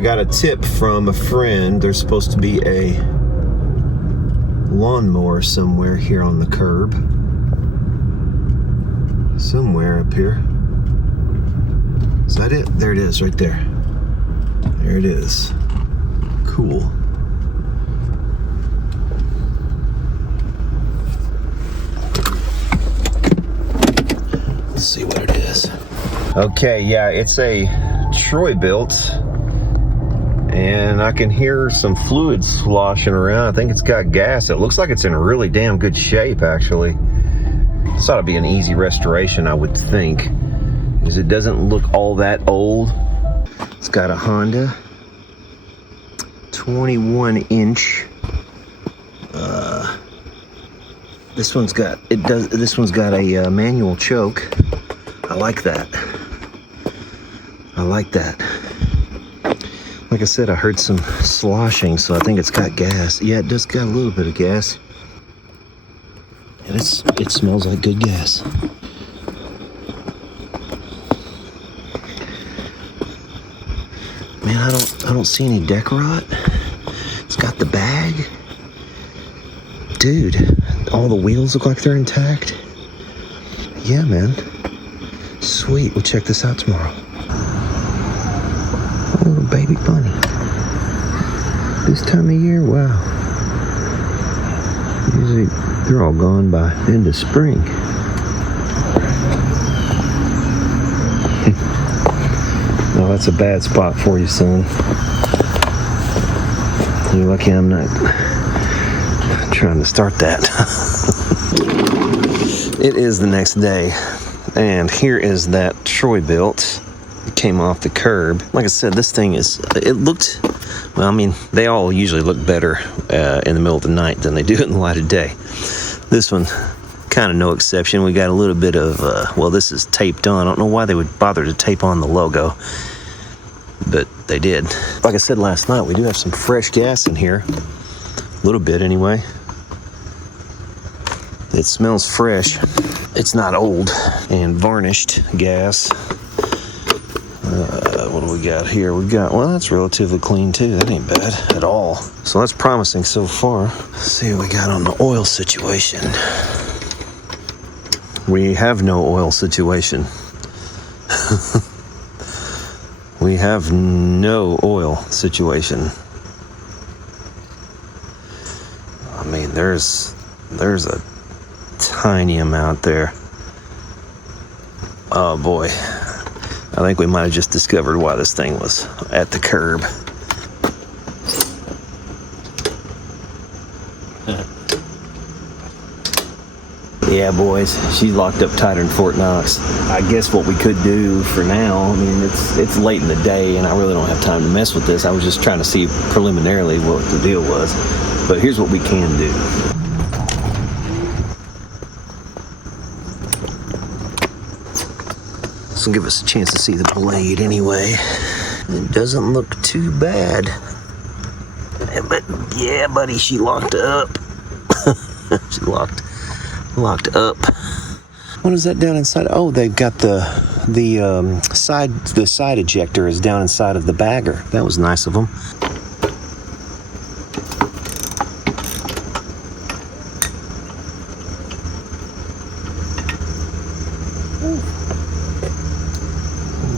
I got a tip from a friend. There's supposed to be a lawnmower somewhere here on the curb. Somewhere up here. Is that it? There it is, right there. There it is. Cool. Let's see what it is. Okay, yeah, it's a Troy-Bilt, and I can hear some fluid sloshing around. I think it's got gas. It looks like it's in really damn good shape, actually. This ought to be an easy restoration, I would think, because it doesn't look all that old. It's got a Honda 21-inch. This one's got a manual choke. I like that. I like that. Like I said, I heard some sloshing, so I think it's got gas. Yeah, it does got a little bit of gas. And it smells like good gas. Man, I don't see any deck rot. It's got the bag. Dude, all the wheels look like they're intact. Yeah, man. Sweet, we'll check this out tomorrow. A little baby bunny. This time of year, wow. Usually they're all gone by end of spring. Oh, that's a bad spot for you, son. You're lucky I'm not trying to start that. It is the next day, and here is that Troy-Bilt. It came off the curb. Like I said, this thing it looked, well, I mean, they all usually look better in the middle of the night than they do in the light of day. This one, kind of no exception. We got a little bit of, well, this is taped on. I don't know why they would bother to tape on the logo, but they did. Like I said last night, we do have some fresh gas in here. A little bit, anyway. It smells fresh. It's not old. And varnished gas. What do we got here? We got, well, that's relatively clean too. That ain't bad at all. So that's promising so far. Let's see what we got on the oil situation. We have no oil situation. We have no oil situation. I mean, there's a tiny amount there. Oh boy. I think we might have just discovered why this thing was at the curb. Yeah, boys, she's locked up tighter than Fort Knox. I guess what we could do for now, I mean, it's late in the day and I really don't have time to mess with this. I was just trying to see preliminarily what the deal was. But here's what we can do. This will give us a chance to see the blade anyway. It doesn't look too bad. But yeah, buddy, she locked up. She locked up. What is that down inside? Oh, they've got the side ejector is down inside of the bagger. That was nice of them.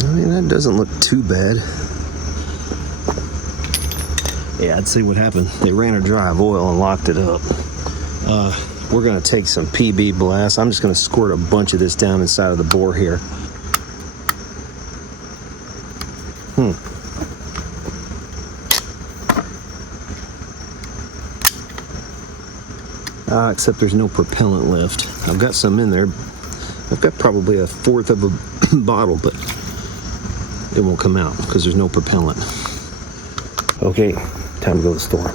I mean, that doesn't look too bad. Yeah, I'd say what happened. They ran her dry of oil and locked it up. We're gonna take some PB blast. I'm just gonna squirt a bunch of this down inside of the bore here. Except there's no propellant left. I've got some in there. I've got probably a fourth of a bottle, but it won't come out because there's no propellant. Okay, time to go to the store.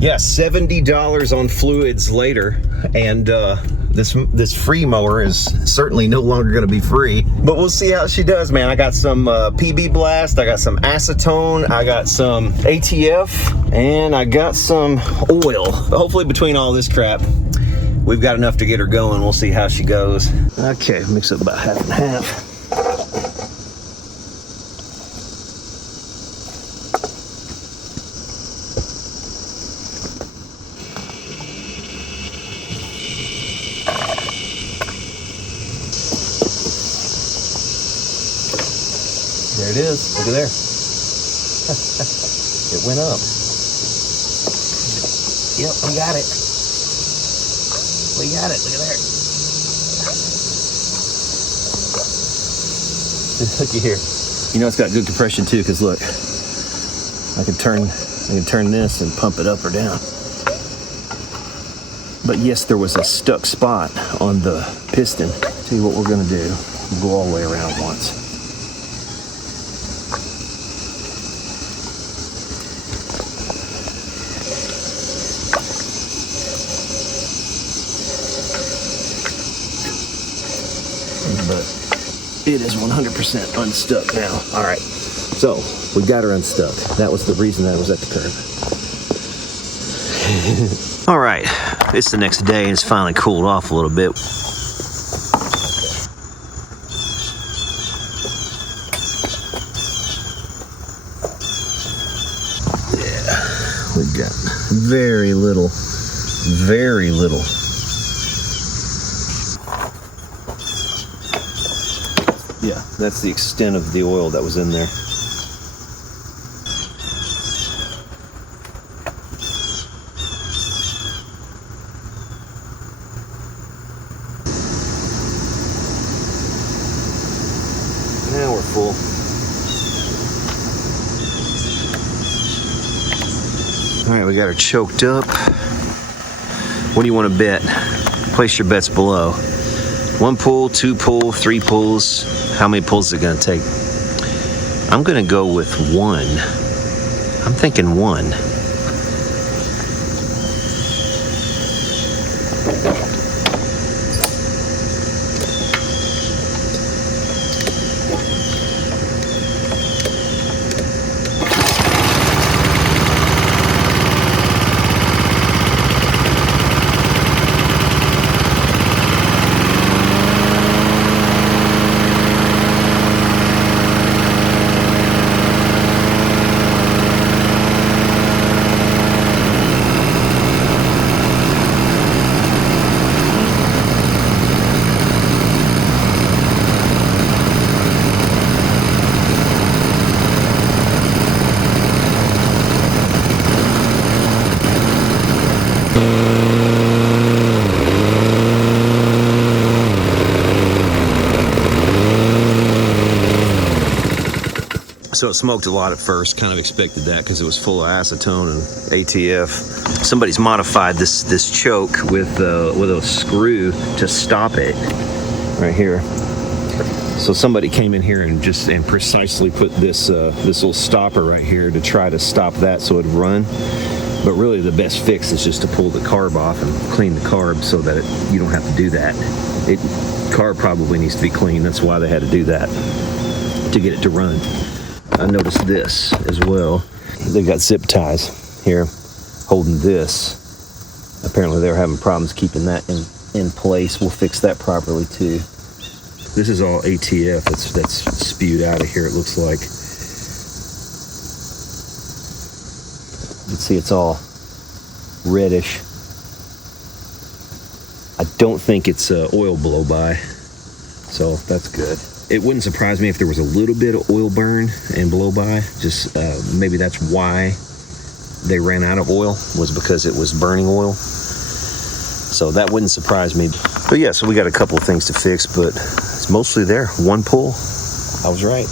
Yeah, $70 on fluids later, and this free mower is certainly no longer going to be free. But we'll see how she does, man. I got some PB Blast, I got some acetone, I got some ATF, and I got some oil. Hopefully between all this crap, we've got enough to get her going. We'll see how she goes. Okay, mix up about half and half. There it is. Look at there. It went up. Yep, we got it. We got it. Look at there. Looky here. You know it's got good compression too, because look, I can turn this and pump it up or down. But yes, there was a stuck spot on the piston. Tell you what we're gonna do. We'll go all the way around once. But it is 100% unstuck now. All right, so we got her unstuck. That was the reason that it was at the curb. All right, it's the next day and it's finally cooled off a little bit. Yeah, we've got very little. Yeah, that's the extent of the oil that was in there. Now we're full. All right, we got her choked up. What do you want to bet? Place your bets below. 1 pull, 2 pull, 3 pulls. How many pulls is it going to take? I'm going to go with 1. I'm thinking 1. So it smoked a lot at first. Kind of expected that because it was full of acetone and ATF. Somebody's modified this choke with a screw to stop it right here. So somebody came in here and precisely put this little stopper right here to try to stop that so it'd run. But really the best fix is just to pull the carb off and clean the carb so that you don't have to do that. Carb probably needs to be cleaned. That's why they had to do that, to get it to run. I noticed this as well. They've got zip ties here holding this. Apparently they were having problems keeping that in place. We'll fix that properly too. This is all ATF that's spewed out of here, it looks like. You can see it's all reddish. I don't think it's oil blow by, so that's good. It wouldn't surprise me if there was a little bit of oil burn and blow by. Just maybe that's why they ran out of oil, was because it was burning oil. So that wouldn't surprise me. But yeah, so we got a couple of things to fix, but it's mostly there. 1 pull. I was right.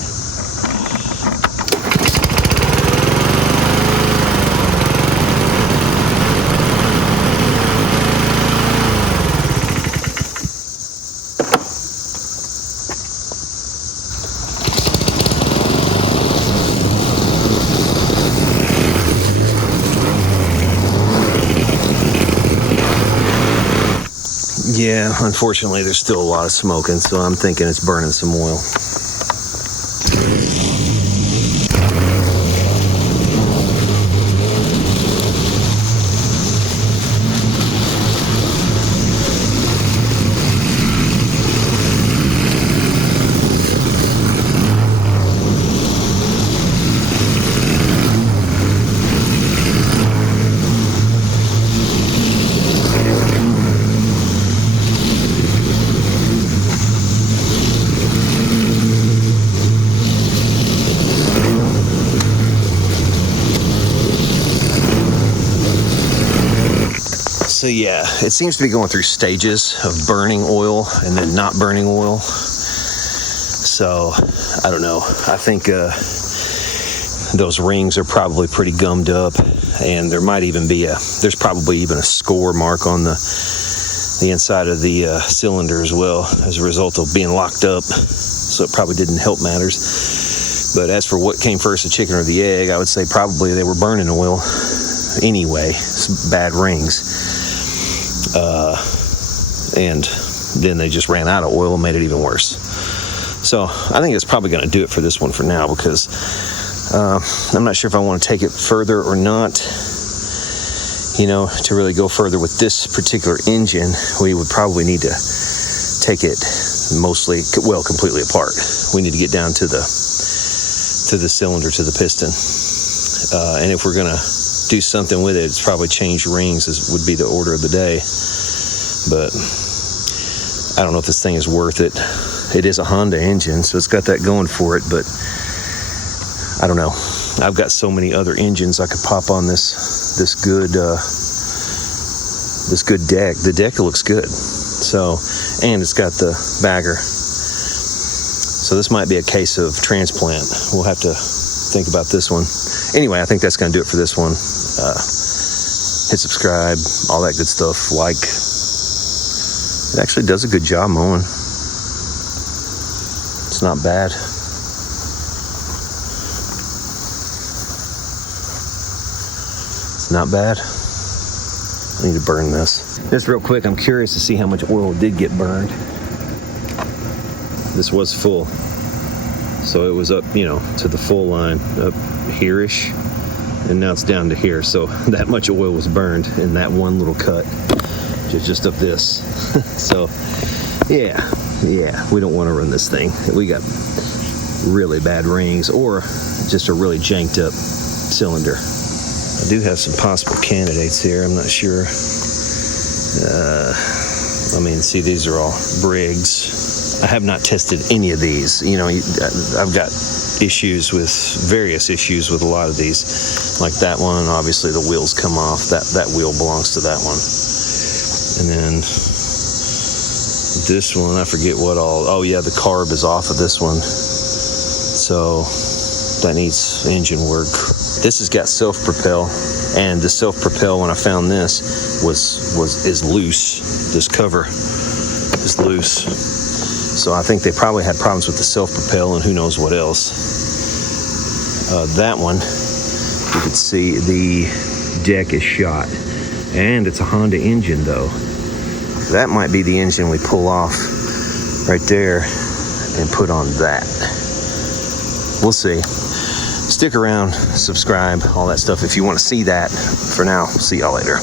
Yeah, unfortunately, there's still a lot of smoking, so I'm thinking it's burning some oil. So yeah, it seems to be going through stages of burning oil and then not burning oil. So I don't know. I think those rings are probably pretty gummed up, and there might even be there's probably even a score mark on the inside of the cylinder as well as a result of being locked up. So it probably didn't help matters. But as for what came first, the chicken or the egg, I would say probably they were burning oil anyway. Some bad rings. And then they just ran out of oil and made it even worse. So I think it's probably going to do it for this one for now, because I'm not sure if I want to take it further or not. You know, to really go further with this particular engine, we would probably need to take it completely apart. We need to get down to the cylinder, to the piston. And if we're going to do something with it, it's probably change rings would be the order of the day. But I don't know if this thing is worth it. It is a Honda engine, so it's got that going for it, but I don't know. I've got so many other engines I could pop on this good deck. The deck looks good. So, and it's got the bagger. So this might be a case of transplant. We'll have to think about this one. Anyway, I think that's going to do it for this one. Hit subscribe, all that good stuff. Like. It actually does a good job mowing. It's not bad. It's not bad. I need to burn this. Just real quick, I'm curious to see how much oil did get burned. This was full. So it was up, to the full line, up here-ish. And now it's down to here. So that much oil was burned in that one little cut. Just up this. So yeah, we don't want to run this thing. We got really bad rings or just a really janked up cylinder. I do have some possible candidates here. I'm not sure. See, these are all Briggs. I have not tested any of these. I've got various issues with a lot of these. Like that one, obviously the wheels come off. That wheel belongs to that one. And then this one, I forget what all. Oh yeah, the carb is off of this one. So that needs engine work. This has got self-propel, and the self-propel, when I found this, is loose. This cover is loose. So I think they probably had problems with the self-propel and who knows what else. That one, you can see the deck is shot. And it's a Honda engine though. That might be the engine we pull off right there and put on that. We'll see. Stick around, subscribe, all that stuff if you want to see that. For now, see y'all later.